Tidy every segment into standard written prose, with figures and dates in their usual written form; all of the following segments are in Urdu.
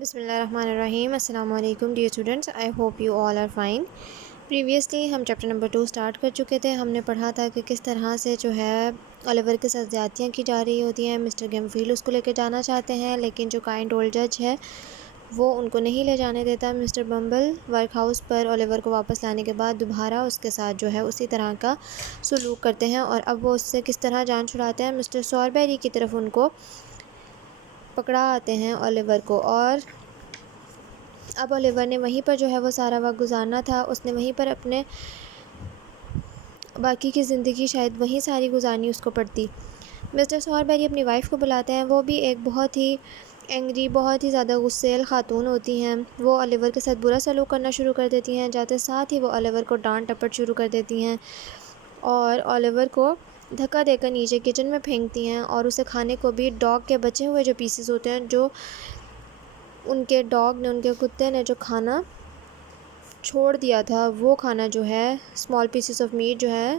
بسم اللہ الرحمن الرحیم. السلام علیکم dear students. I hope you all are fine. Previously ہم چیپٹر نمبر 2 اسٹارٹ کر چکے تھے. ہم نے پڑھا تھا کہ کس طرح سے جو ہے اولیور کے ساتھ زیادتیاں کی جا رہی ہوتی ہیں. مسٹر گیمفیلڈ اس کو لے کے جانا چاہتے ہیں لیکن جو کائنڈ اولڈ جج ہے وہ ان کو نہیں لے جانے دیتا. مسٹر بمبل ورک ہاؤس پر اولیور کو واپس لانے کے بعد دوبارہ اس کے ساتھ جو ہے اسی طرح کا سلوک کرتے ہیں اور اب وہ اس سے کس طرح جان چھڑاتے ہیں. مسٹر سوربیری کی طرف ان کو پکڑا آتے ہیں اولیور کو، اور اب اولیور نے وہیں پر جو ہے وہ سارا وقت گزارنا تھا. اس نے وہیں پر اپنے باقی کی زندگی شاید وہیں ساری گزارنی اس کو پڑتی. مسٹر سوربیری اپنی وائف کو بلاتے ہیں. وہ بھی ایک بہت ہی اینگری، بہت ہی زیادہ غصیل خاتون ہوتی ہیں. وہ اولیور کے ساتھ برا سلوک کرنا شروع کر دیتی ہیں. جاتے ساتھ ہی وہ اولیور کو ڈانٹ ٹپٹ شروع کر دیتی ہیں اور اولیور کو دھکا دے کر نیچے کچن میں پھینکتی ہیں، اور اسے کھانے کو بھی ڈاگ کے بچے ہوئے جو پیسز ہوتے ہیں، جو ان کے ڈاگ نے، ان کے کتے نے جو کھانا چھوڑ دیا تھا، وہ کھانا جو ہے اسمال پیسز آف میٹ جو ہے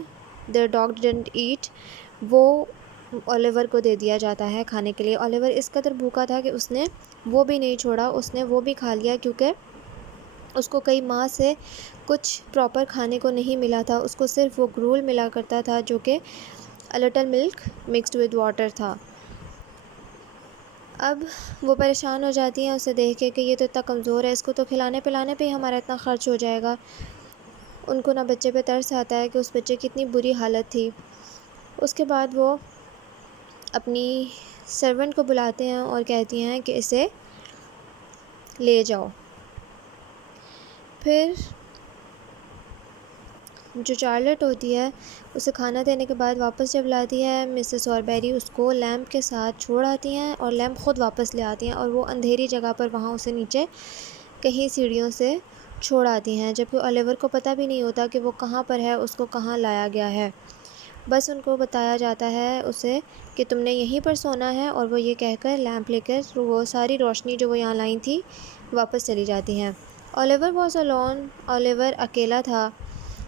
their dog didn't eat، وہ اولیور کو دے دیا جاتا ہے کھانے کے لیے. اولیور اس قدر بھوکا تھا کہ اس نے وہ بھی نہیں چھوڑا، اس نے وہ بھی کھا لیا کیونکہ اس کو کئی ماہ سے کچھ پراپر کھانے کو نہیں ملا تھا. اس کو صرف وہ گرول ملا کرتا تھا جو کہ a little milk mixed with water تھا. اب وہ پریشان ہو جاتی ہیں اسے دیکھ کے کہ یہ تو اتنا کمزور ہے، اس کو تو کھلانے پلانے پہ ہی ہمارا اتنا خرچ ہو جائے گا. ان کو نہ بچے پہ ترس آتا ہے کہ اس بچے کی اتنی بری حالت تھی. اس کے بعد وہ اپنی سرونٹ کو بلاتے ہیں اور کہتی ہیں کہ اسے لے جاؤ. پھر جو چارلٹ ہوتی ہے اسے کھانا دینے کے بعد واپس جب لاتی ہے مسز سوربیری اس کو لیمپ کے ساتھ چھوڑ آتی ہیں اور لیمپ خود واپس لے آتی ہیں، اور وہ اندھیری جگہ پر وہاں اسے نیچے کہیں سیڑھیوں سے چھوڑ آتی ہیں، جبکہ اولیور کو پتہ بھی نہیں ہوتا کہ وہ کہاں پر ہے، اس کو کہاں لایا گیا ہے. بس ان کو بتایا جاتا ہے اسے کہ تم نے یہیں پر سونا ہے، اور وہ یہ کہہ کر لیمپ لے کر وہ ساری روشنی جو وہ یہاں لائیں تھی واپس چلی جاتی ہیں. اولیور واز alone، اولیور اکیلا تھا.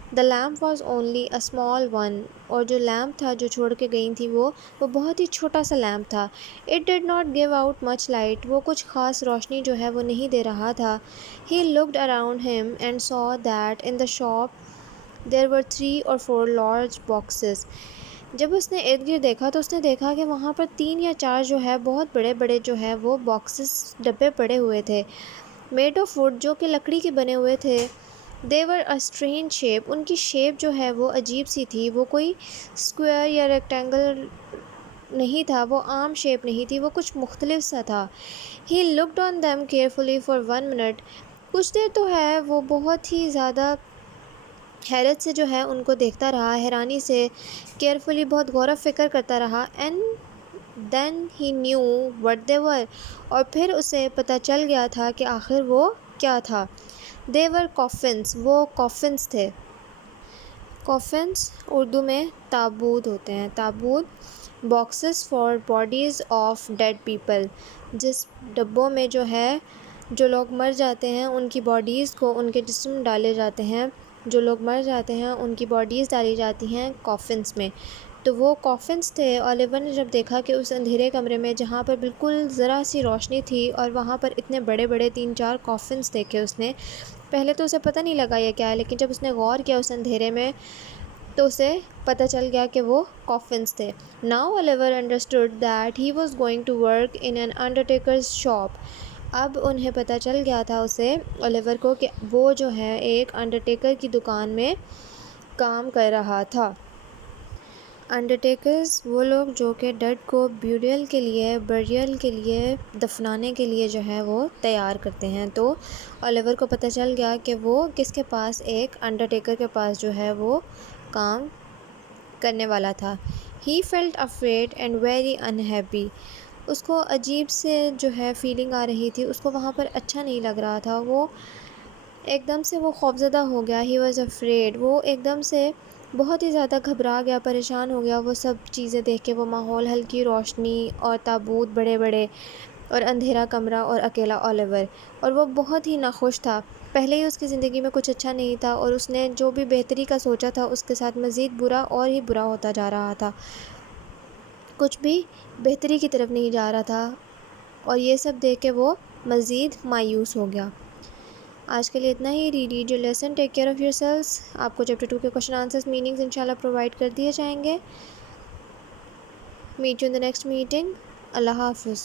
The lamp was only a small one، اور جو لیمپ تھا جو چھوڑ کے گئی تھی وہ بہت ہی چھوٹا سا لیمپ تھا. It did not give out much light، وہ کچھ خاص روشنی جو ہے وہ نہیں دے رہا تھا. He looked around him and saw that in the shop there were 3 or 4 large boxes۔ جب اس نے ارد گرد دیکھا تو اس نے دیکھا کہ وہاں پر 3 یا 4 جو ہے بہت بڑے بڑے جو ہے وہ باکسز، ڈبے پڑے ہوئے تھے made of wood، جو کہ لکڑی کے بنے ہوئے تھے. They were a strange shape، ان کی شیپ جو ہے وہ عجیب سی تھی. وہ کوئی اسکوائر یا ریکٹینگل نہیں تھا، وہ عام شیپ نہیں تھی، وہ کچھ مختلف سا تھا. He looked on them carefully for 1 minute، کچھ دیر تو ہے وہ بہت ہی زیادہ حیرت سے جو ہے ان کو دیکھتا رہا، حیرانی سے، کیئرفلی بہت غور و فکر کرتا رہا. And then he knew what they were، اور پھر اسے پتہ چل گیا تھا کہ آخر وہ کیا تھا. They were coffins، وہ coffins تھے. coffins اردو میں تابوت ہوتے ہیں. تابوت boxes for bodies of dead people، جس ڈبوں میں جو ہے جو لوگ مر جاتے ہیں ان کی باڈیز کو، ان کے جسم ڈالے جاتے ہیں. جو لوگ مر جاتے ہیں ان کی باڈیز ڈالی جاتی ہیں کافنس میں. تو وہ کافنس تھے. اولیور نے جب دیکھا کہ اس اندھیرے کمرے میں جہاں پر بالکل ذرا سی روشنی تھی اور وہاں پر اتنے بڑے بڑے 3-4 کافنس دیکھے اس نے، پہلے تو اسے پتہ نہیں لگا یہ کیا ہے، لیکن جب اس نے غور کیا اس اندھیرے میں تو اسے پتہ چل گیا کہ وہ کافنس تھے. Now Oliver understood that he was going to work in an undertaker's shop، اب انہیں پتہ چل گیا تھا اسے، اولیور کو، کہ وہ جو ہے ایک انڈرٹیکر کی دکان میں کام کر رہا تھا. انڈرٹیکرز وہ لوگ جو کہ ڈیڈ کو بیوریل کے لیے دفنانے کے لیے جو ہے وہ تیار کرتے ہیں. تو اولیور کو پتہ چل گیا کہ وہ کس کے پاس، ایک انڈرٹیکر کے پاس جو ہے وہ کام کرنے والا تھا. He felt afraid and very unhappy، اس کو عجیب سے جو ہے فیلنگ آ رہی تھی، اس کو وہاں پر اچھا نہیں لگ رہا تھا. وہ ایک دم سے وہ خوفزدہ ہو گیا. He was afraid، وہ ایک دم سے بہت ہی زیادہ گھبرا گیا، پریشان ہو گیا. وہ سب چیزیں دیکھ کے، وہ ماحول، ہلکی روشنی اور تابوت بڑے بڑے اور اندھیرا کمرہ اور اکیلا اولیور، اور وہ بہت ہی ناخوش تھا. پہلے ہی اس کی زندگی میں کچھ اچھا نہیں تھا اور اس نے جو بھی بہتری کا سوچا تھا اس کے ساتھ مزید برا اور ہی برا ہوتا جا رہا تھا. کچھ بھی بہتری کی طرف نہیں جا رہا تھا، اور یہ سب دیکھ کے وہ مزید مایوس ہو گیا۔ آج کے لیے اتنا ہی۔ Reread your lesson, take care of yourselves. آپ کو چیپٹر 2 کے کوشچن آنسرس میننگز انشاءاللہ پرووائڈ کر دیے جائیں گے۔ Meet you in the next meeting. اللہ حافظ۔